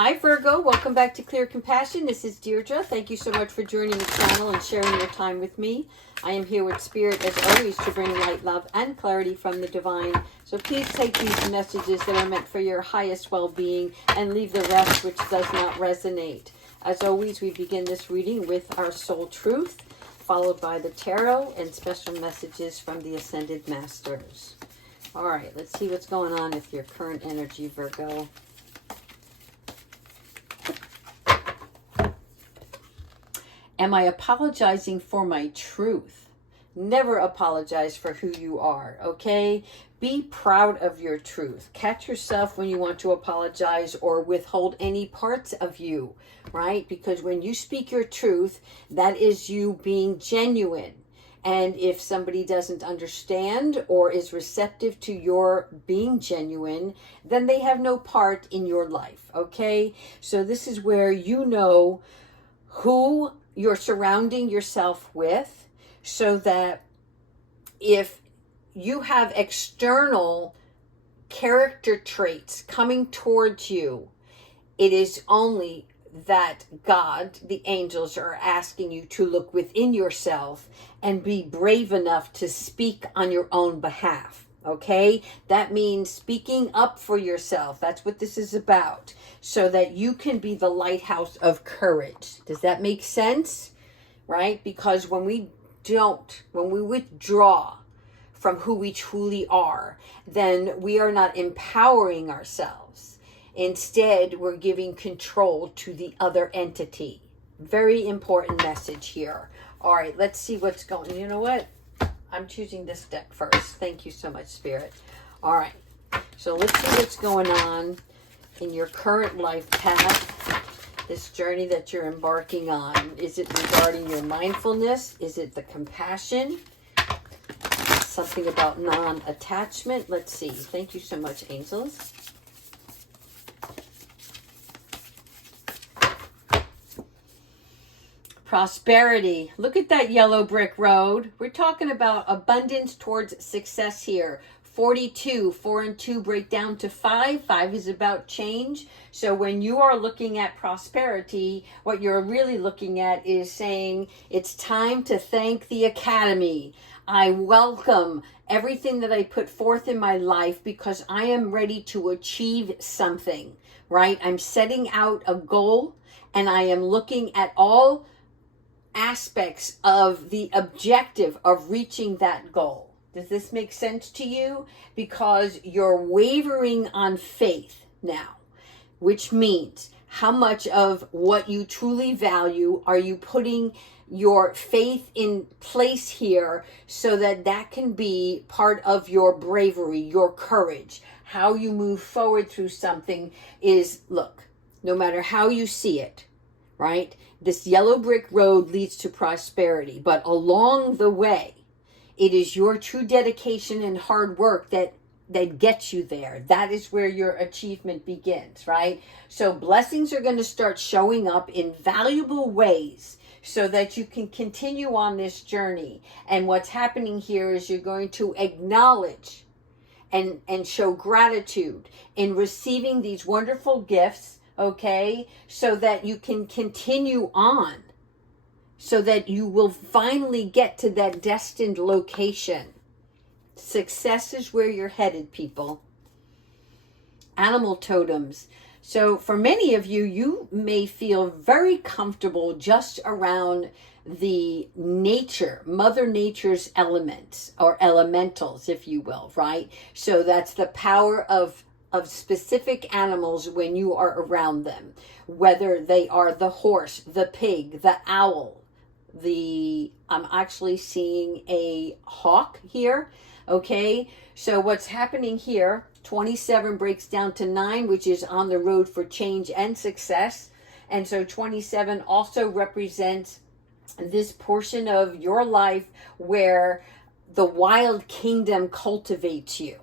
Hi Virgo, welcome back to Clear Compassion. This is Deirdre. Thank you so much for joining the channel and sharing your time with me. I am here with Spirit as always to bring light, love, and clarity from the divine. So please take these messages that are meant for your highest well-being and leave the rest which does not resonate. As always, we begin this reading with our soul truth, followed by the tarot and special messages from the Ascended Masters. All right, let's see what's going on with your current energy, Virgo. Am I apologizing for my truth? Never apologize for who you are, okay? Be proud of your truth. Catch yourself when you want to apologize or withhold any parts of you, right? Because when you speak your truth, that is you being genuine. And if somebody doesn't understand or is receptive to your being genuine, then they have no part in your life, okay? So this is where you know who you're surrounding yourself with, so that if you have external character traits coming towards you, it is only that God, the angels, are asking you to look within yourself and be brave enough to speak on your own behalf. Okay? That means speaking up for yourself. That's what this is about. So that you can be the lighthouse of courage. Does that make sense? Right? Because when we withdraw from who we truly are, then we are not empowering ourselves. Instead, we're giving control to the other entity. Very important message here. All right, let's see what's going on. You know what? I'm choosing this deck first. Thank you so much, Spirit. All right, so let's see what's going on in your current life path, this journey that you're embarking on. Is it regarding your mindfulness? Is it the compassion? Something about non-attachment? Let's see. Thank you so much, angels. Prosperity. Look at that yellow brick road. We're talking about abundance towards success here. 42, 4 and 2 break down to 5. 5 is about change. So when you are looking at prosperity, what you're really looking at is saying, it's time to thank the Academy. I welcome everything that I put forth in my life because I am ready to achieve something, right? I'm setting out a goal and I am looking at all aspects of the objective of reaching that goal. Does this make sense to you? Because you're wavering on faith now, which means how much of what you truly value are you putting your faith in place here so that that can be part of your bravery, your courage. How you move forward through something is, look, no matter how you see it, right? This yellow brick road leads to prosperity, but along the way, it is your true dedication and hard work that gets you there. That is where your achievement begins, right? So blessings are going to start showing up in valuable ways so that you can continue on this journey. And what's happening here is you're going to acknowledge and show gratitude in receiving these wonderful gifts, okay, so that you can continue on, so that you will finally get to that destined location. Success is where you're headed, people. Animal totems. So for many of you, you may feel very comfortable just around the nature, Mother Nature's elements or elementals, if you will, right? So that's the power of specific animals when you are around them, whether they are the horse, the pig, the owl, I'm actually seeing a hawk here. Okay, so what's happening here, 27 breaks down to 9, which is on the road for change and success. And so 27 also represents this portion of your life where the wild kingdom cultivates you.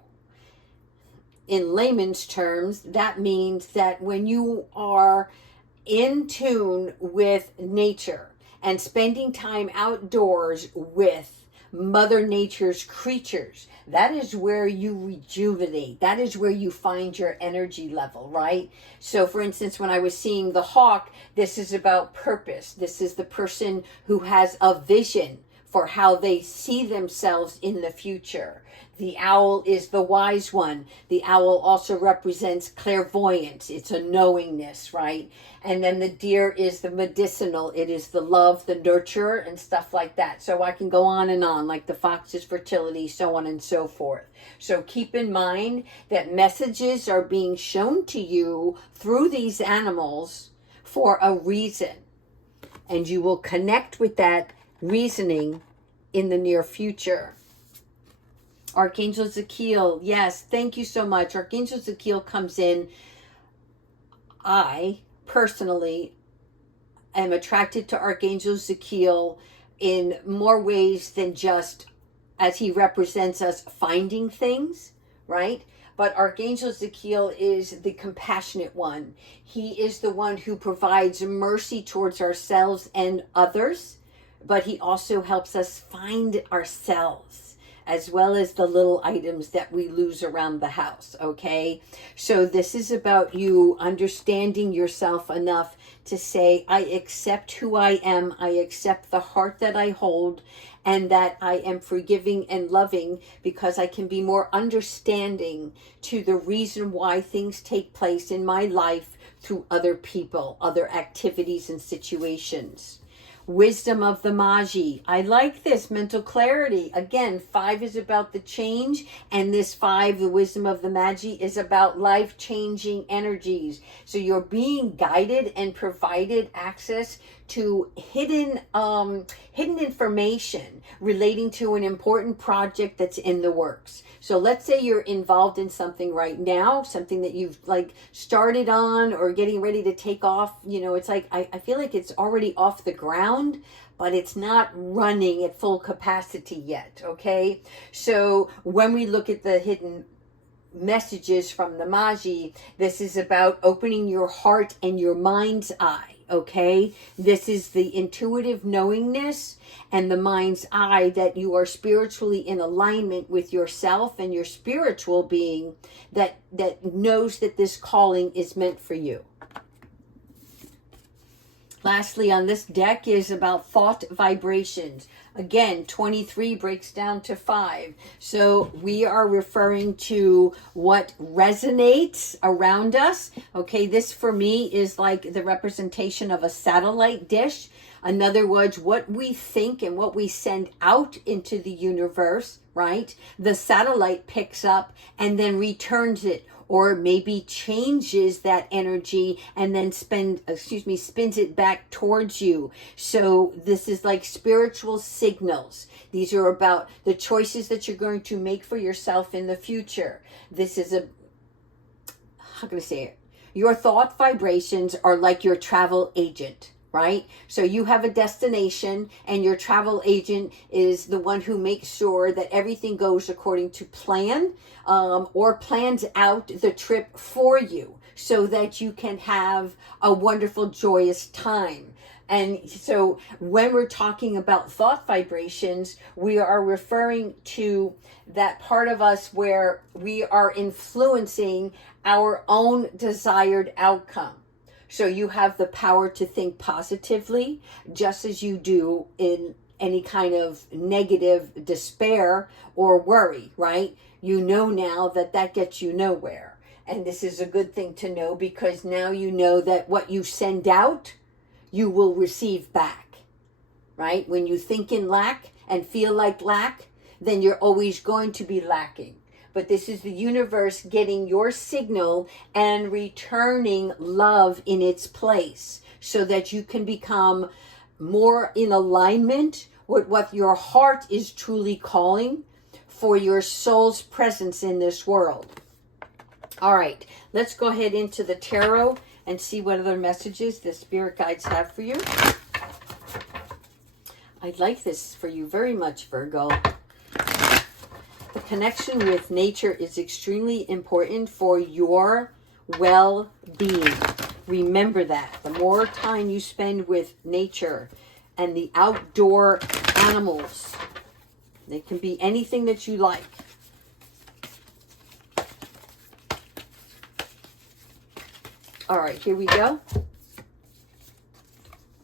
In layman's terms, that means that when you are in tune with nature and spending time outdoors with Mother Nature's creatures. That is where you rejuvenate. That is where you find your energy level, right? So for instance, when I was seeing the hawk, this is about purpose. This is the person who has a vision for how they see themselves in the future. The owl is the wise one. The owl also represents clairvoyance. It's a knowingness, right? And then the deer is the medicinal. It is the love, the nurturer, and stuff like that. So I can go on and on, like the fox is fertility, so on and so forth. So keep in mind that messages are being shown to you through these animals for a reason. And you will connect with that reasoning in the near future. Archangel Zakiel, yes, thank you so much. Archangel Zakiel comes in. I personally am attracted to Archangel Zakiel in more ways than just as he represents us finding things, right? But Archangel Zakiel is the compassionate one. He is the one who provides mercy towards ourselves and others, but he also helps us find ourselves, as well as the little items that we lose around the house, okay? So this is about you understanding yourself enough to say, I accept who I am, I accept the heart that I hold, and that I am forgiving and loving because I can be more understanding to the reason why things take place in my life through other people, other activities and situations. Wisdom of the Magi. I like this. Mental clarity. Again, 5 is about the change, and this 5, the wisdom of the Magi, is about life-changing energies. So you're being guided and provided access to hidden information relating to an important project that's in the works. So let's say you're involved in something right now, something that you've like started on or getting ready to take off. You know, it's like, I feel like it's already off the ground, but it's not running at full capacity yet, okay? So when we look at the hidden messages from the Magi, this is about opening your heart and your mind's eye. Okay, this is the intuitive knowingness and the mind's eye that you are spiritually in alignment with yourself and your spiritual being that knows that this calling is meant for you. Lastly, on this deck is about thought vibrations. Again, 23 breaks down to 5. So we are referring to what resonates around us. Okay, this for me is like the representation of a satellite dish. In other words, what we think and what we send out into the universe, right? The satellite picks up and then returns it, or maybe changes that energy and then spins it back towards you. So this is like spiritual signals. These are about the choices that you're going to make for yourself in the future. This is how can I say it? Your thought vibrations are like your travel agent, right? So you have a destination and your travel agent is the one who makes sure that everything goes according to plan, or plans out the trip for you so that you can have a wonderful, joyous time. And so when we're talking about thought vibrations, we are referring to that part of us where we are influencing our own desired outcome. So you have the power to think positively, just as you do in any kind of negative despair or worry, right? You know now that gets you nowhere. And this is a good thing to know, because now you know that what you send out, you will receive back, right? When you think in lack and feel like lack, then you're always going to be lacking. But this is the universe getting your signal and returning love in its place so that you can become more in alignment with what your heart is truly calling for your soul's presence in this world. All right, let's go ahead into the tarot and see what other messages the spirit guides have for you. I'd like this for you very much, Virgo. The connection with nature is extremely important for your well-being. Remember that. The more time you spend with nature and the outdoor animals, It can be anything that you like. All right, here we go.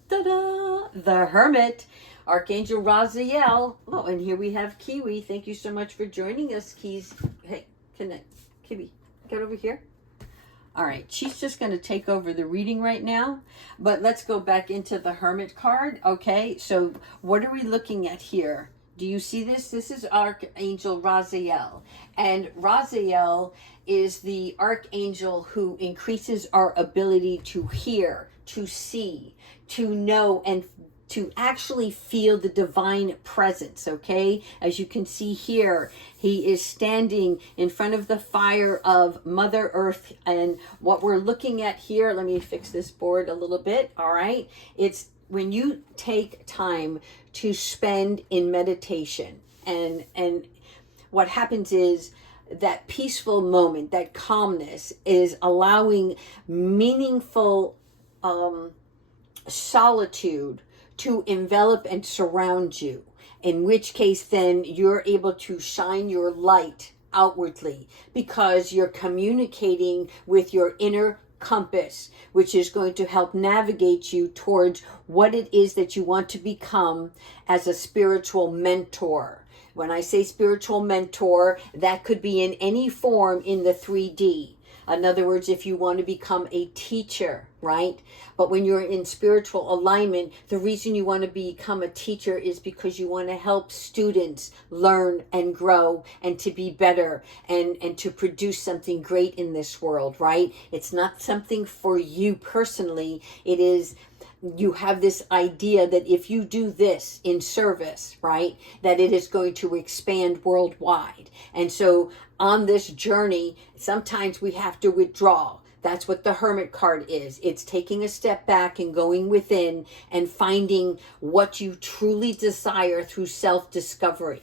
Ta-da! The Hermit, Archangel Raziel. Oh, and here we have Kiwi. Thank you so much for joining us, Keys. Hey, Kiwi, get over here. All right, she's just going to take over the reading right now, but let's go back into the Hermit card. Okay, so what are we looking at here? Do you see this? This is Archangel Raziel, and Raziel is the archangel who increases our ability to hear, to see, to know, and to actually feel the divine presence, okay? As you can see here, he is standing in front of the fire of Mother Earth. And what we're looking at here, let me fix this board a little bit, all right? It's when you take time to spend in meditation, and what happens is that peaceful moment, that calmness is allowing meaningful solitude to envelop and surround you, in which case then you're able to shine your light outwardly because you're communicating with your inner compass, which is going to help navigate you towards what it is that you want to become as a spiritual mentor. When I say spiritual mentor, that could be in any form in the 3D. In other words, if you want to become a teacher, right? But when you're in spiritual alignment, the reason you want to become a teacher is because you want to help students learn and grow and to be better and to produce something great in this world, right? It's not something for you personally. It is, you have this idea that if you do this in service, right, that it is going to expand worldwide. And so on this journey, sometimes we have to withdraw. That's what the Hermit card is. It's taking a step back and going within and finding what you truly desire through self-discovery.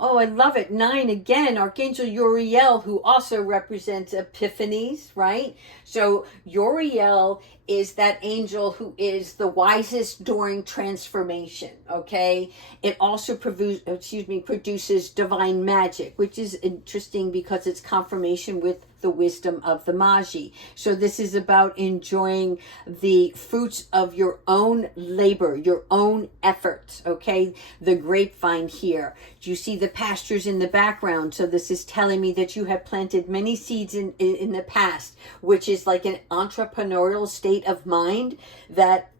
Oh, I love it. 9 again, Archangel Uriel, who also represents epiphanies, right? So Uriel is that angel who is the wisest during transformation, okay? It also produces divine magic, which is interesting because it's confirmation with the wisdom of the Magi. So this is about enjoying the fruits of your own labor, your own efforts, okay? The grapevine here. Do you see the pastures in the background? So this is telling me that you have planted many seeds in the past, which is like an entrepreneurial state of mind that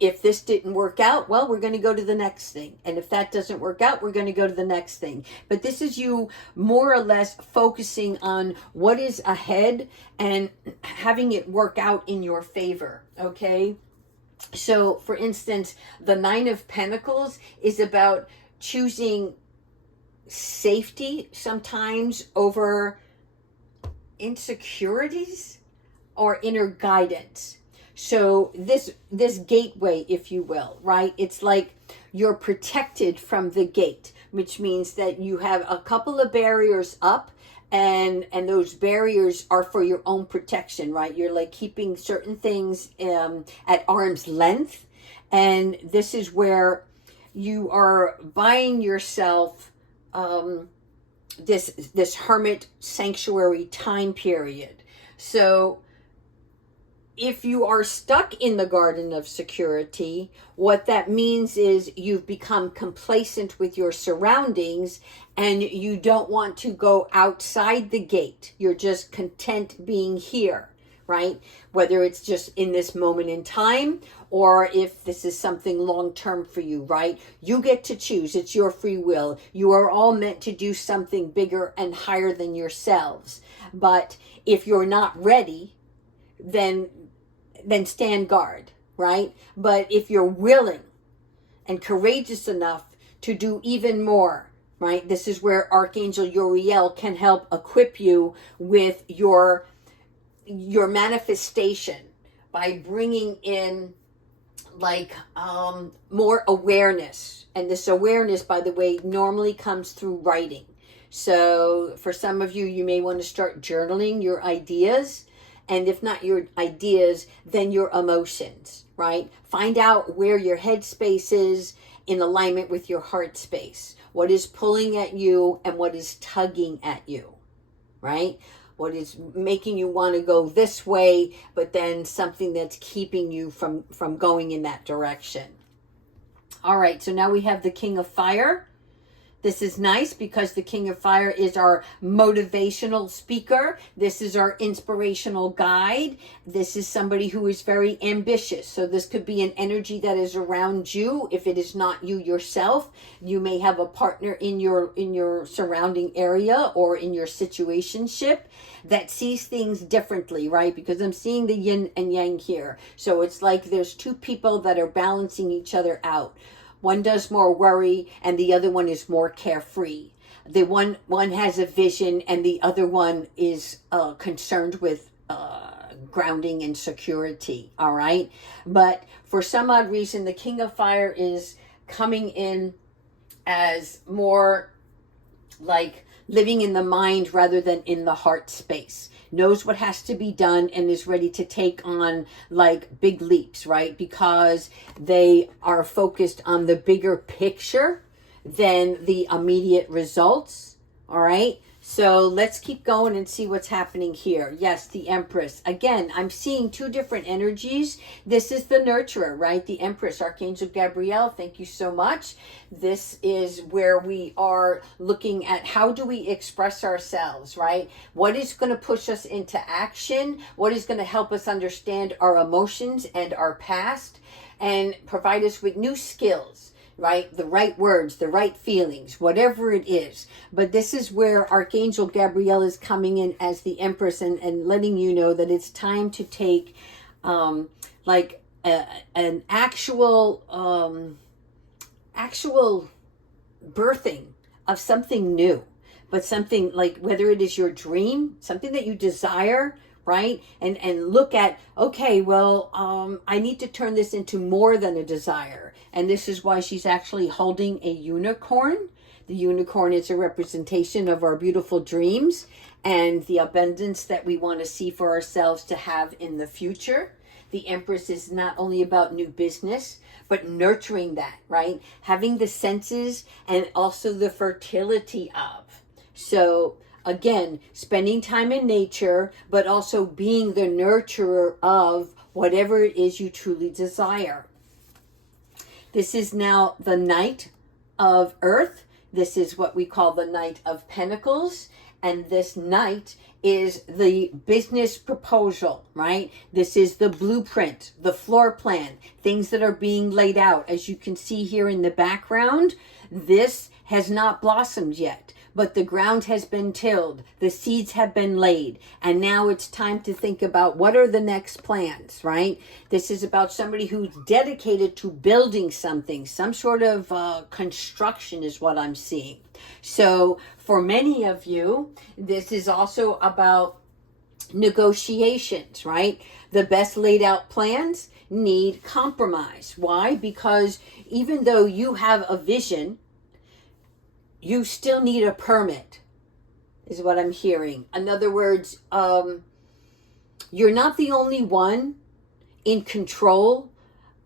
if this didn't work out, well, we're going to go to the next thing. And if that doesn't work out, we're going to go to the next thing. But this is you more or less focusing on what is ahead and having it work out in your favor, okay? So, for instance, the 9 of Pentacles is about choosing safety sometimes over insecurities or inner guidance. So this gateway, if you will, right? It's like you're protected from the gate, which means that you have a couple of barriers up, and those barriers are for your own protection, right? You're like keeping certain things at arm's length, and this is where you are buying yourself this hermit sanctuary time period. So if you are stuck in the garden of security, what that means is you've become complacent with your surroundings and you don't want to go outside the gate. You're just content being here, right? Whether it's just in this moment in time or if this is something long-term for you, right? You get to choose. It's your free will. You are all meant to do something bigger and higher than yourselves. But if you're not ready, then stand guard, right? But if you're willing and courageous enough to do even more, right? This is where Archangel Uriel can help equip you with your manifestation by bringing in like more awareness. And this awareness, by the way, normally comes through writing. So for some of you, you may want to start journaling your ideas. And if not your ideas, then your emotions, right? Find out where your headspace is in alignment with your heart space. What is pulling at you and what is tugging at you, right? What is making you want to go this way, but then something that's keeping you from going in that direction. All right, so now we have the King of Fire. This is nice because the King of Fire is our motivational speaker. This is our inspirational guide. This is somebody who is very ambitious. So this could be an energy that is around you. If it is not you yourself, you may have a partner in your surrounding area or in your situationship that sees things differently, right? Because I'm seeing the yin and yang here. So it's like there's two people that are balancing each other out. One does more worry and the other one is more carefree. The one has a vision and the other one is concerned with grounding and security, all right? But for some odd reason, the King of Fire is coming in as more like living in the mind rather than in the heart space. Knows what has to be done and is ready to take on like big leaps, right? Because they are focused on the bigger picture than the immediate results, all right? So let's keep going and see what's happening here. Yes, the Empress. Again, I'm seeing two different energies. This is the nurturer, right? The Empress, Archangel Gabriel, thank you so much. This is where we are looking at how do we express ourselves, right? What is going to push us into action? What is going to help us understand our emotions and our past and provide us with new skills? Right? The right words, the right feelings, whatever it is. But this is where Archangel Gabriel is coming in as the Empress and letting you know that it's time to take an actual birthing of something new. But something like whether it is your dream, something that you desire, right? And look at, okay, well, I need to turn this into more than a desire. And this is why she's actually holding a unicorn. The unicorn is a representation of our beautiful dreams and the abundance that we want to see for ourselves to have in the future. The Empress is not only about new business, but nurturing that, right? Having the senses and also the fertility of. So again, spending time in nature, but also being the nurturer of whatever it is you truly desire. This is now the Knight of Earth. This is what we call the Knight of Pentacles. And this Knight is the business proposal, right? This is the blueprint, the floor plan, things that are being laid out. As you can see here in the background, this has not blossomed yet. But the ground has been tilled, the seeds have been laid, and now it's time to think about what are the next plans, right? This is about somebody who's dedicated to building something, some sort of construction is what I'm seeing. So for many of you, this is also about negotiations, right? The best laid out plans need compromise. Why? Because even though you have a vision, you still need a permit, is what I'm hearing. In other words, you're not the only one in control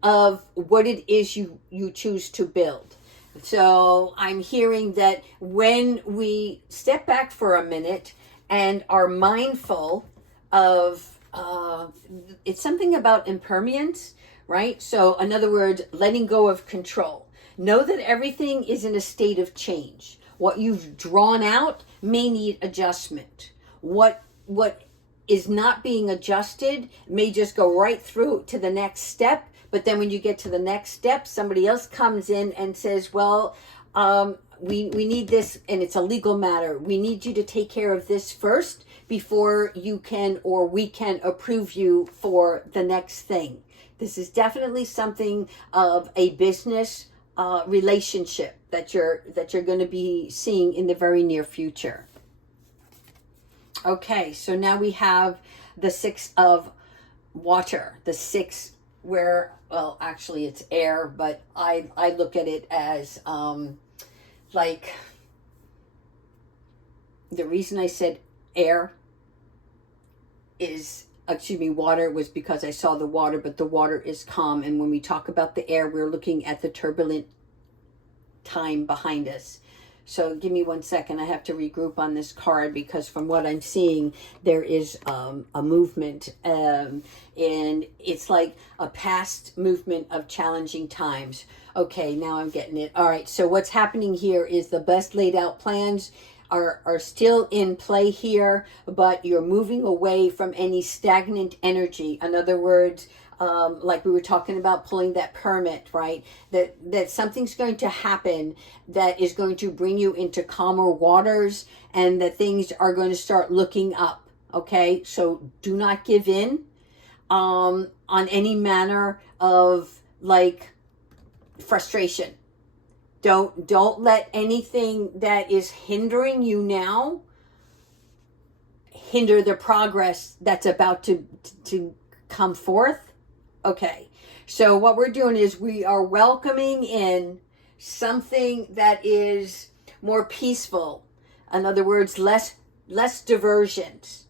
of what it is you choose to build. So I'm hearing that when we step back for a minute and are mindful of, it's something about impermanence, right? So in other words, letting go of control. Know that everything is in a state of change. What you've drawn out may need adjustment. What is not being adjusted may just go right through to the next step. But then when you get to the next step, somebody else comes in and says, well, we need this, and it's a legal matter. We need you to take care of this first before you can or we can approve you for the next thing. This is definitely something of a business relationship that you're going to be seeing in the very near future. Okay, so now we have the Six of Water, the six where, well, actually it's air, but I look at it as like, the reason I said air is, water was because I saw the water, but the water is calm. And when we talk about the air, we're looking at the turbulent time behind us. So give me 1 second. I have to regroup on this card because from what I'm seeing, there is a movement. And it's like a past movement of challenging times. Okay, now I'm getting it. All right, so what's happening here is the best laid out plans are still in play here, but you're moving away from any stagnant energy. In other words, like we were talking about pulling that permit, right? That something's going to happen that is going to bring you into calmer waters, and that things are going to start looking up. Okay, so do not give in on any manner of like frustration. Don't let anything that is hindering you now hinder the progress that's about to come forth. Okay, so what we're doing is we are welcoming in something that is more peaceful. In other words, less diversions.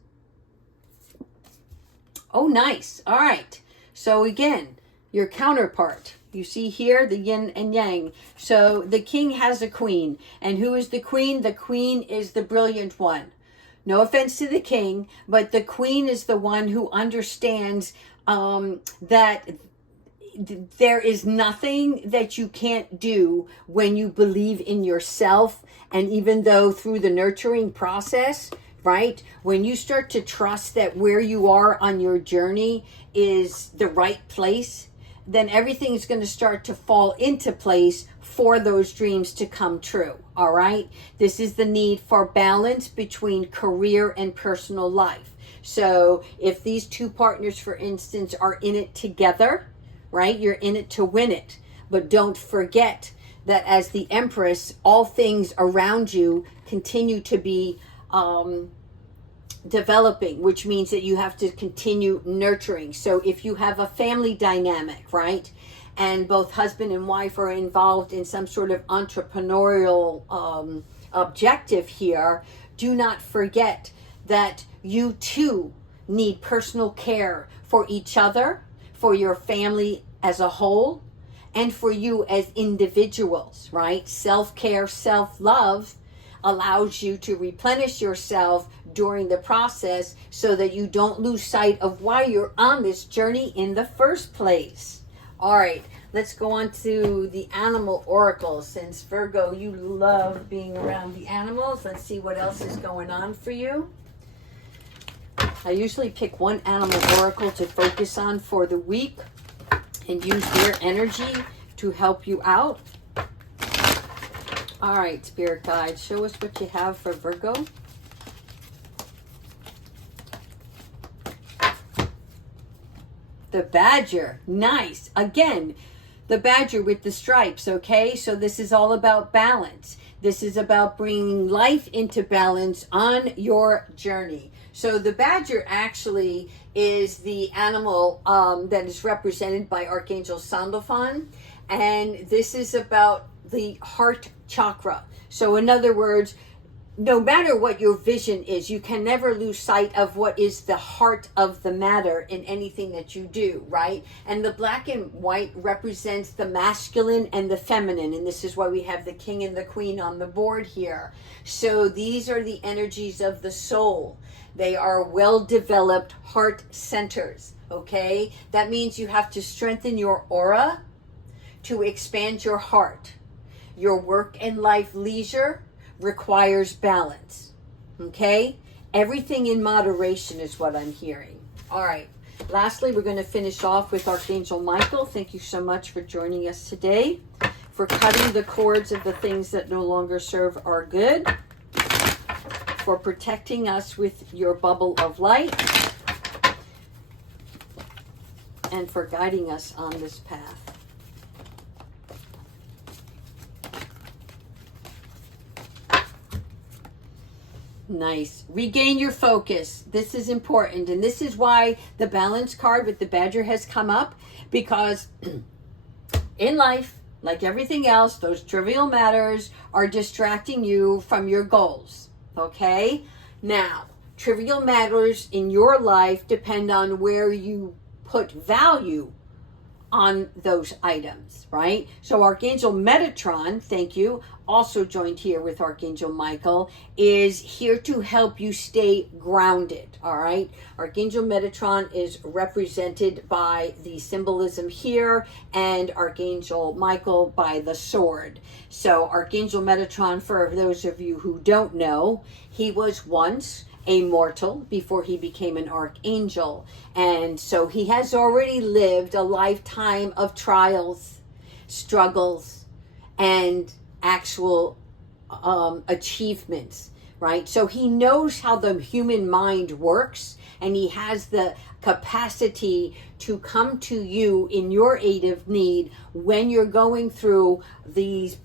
Oh, nice. All right. So again, your counterpart. You see here the yin and yang. So the king has a queen. And who is the queen? The queen is the brilliant one. No offense to the king, but the queen is the one who understands that there is nothing that you can't do when you believe in yourself. And even though through the nurturing process, right, when you start to trust that where you are on your journey is the right place, then everything is going to start to fall into place for those dreams to come true. All right. This is the need for balance between career and personal life. So if these two partners, for instance, are in it together, right, you're in it to win it. But don't forget that as the Empress, all things around you continue to be developing, which means that you have to continue nurturing. So if you have a family dynamic, right, and both husband and wife are involved in some sort of entrepreneurial objective here, do not forget that you too need personal care for each other, for your family as a whole, and for you as individuals, right? Self-care, self-love allows you to replenish yourself during the process so that you don't lose sight of why you're on this journey in the first place. All right, let's go on to the animal oracle. Since Virgo, you love being around the animals, let's see what else is going on for you. I usually pick one animal oracle to focus on for the week and use their energy to help you out. All right, Spirit Guide, show us what you have for Virgo. The badger, nice. Again, the badger with the stripes, okay? So this is all about balance. This is about bringing life into balance on your journey. So the badger actually is the animal that is represented by Archangel Sandalphon. And this is about the heart chakra. So in other words, no matter what your vision is, you can never lose sight of what is the heart of the matter in anything that you do, right? And the black and white represents the masculine and the feminine. And this is why we have the king and the queen on the board here. So these are the energies of the soul. They are well-developed heart centers, okay? That means you have to strengthen your aura to expand your heart. Your work and life leisure requires balance, okay? Everything in moderation is what I'm hearing. All right. Lastly, we're going to finish off with Archangel Michael. Thank you so much for joining us today, for cutting the cords of the things that no longer serve our good, for protecting us with your bubble of light, and for guiding us on this path. Nice. Regain your focus. This is important. And this is why the balance card with the badger has come up, because in life, like everything else, those trivial matters are distracting you from your goals. Okay? Now, trivial matters in your life depend on where you put value on those items, right? So Archangel Metatron, thank you, also joined here with Archangel Michael, is here to help you stay grounded, all right? Archangel Metatron is represented by the symbolism here, and Archangel Michael by the sword. So Archangel Metatron, for those of you who don't know, he was once a mortal before he became an archangel. And so he has already lived a lifetime of trials, struggles, and actual achievements, right? So he knows how the human mind works, and he has the capacity to come to you in your aid of need when you're going through these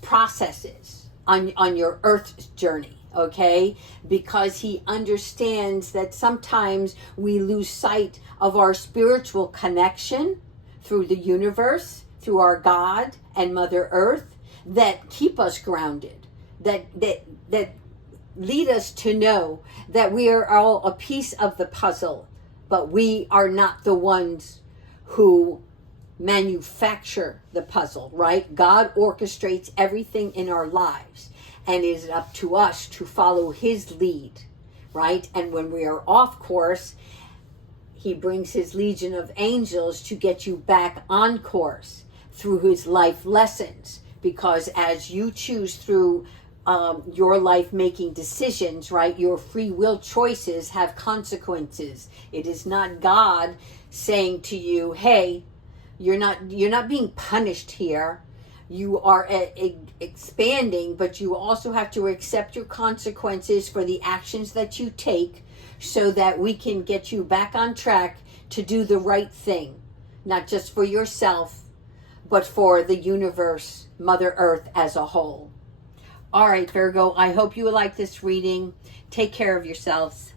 processes on your earth journey. Okay, because he understands that sometimes we lose sight of our spiritual connection through the universe, through our God and Mother Earth, that keep us grounded, that lead us to know that we are all a piece of the puzzle, but we are not the ones who manufacture the puzzle, right? God orchestrates everything in our lives, and it is up to us to follow his lead, right? And when we are off course, he brings his legion of angels to get you back on course through his life lessons. Because as you choose through your life making decisions, right, your free will choices have consequences. It is not God saying to you, hey, you're not being punished here. You are expanding, but you also have to accept your consequences for the actions that you take, so that we can get you back on track to do the right thing, not just for yourself, but for the universe, Mother Earth as a whole. All right, Virgo, I hope you like this reading. Take care of yourselves.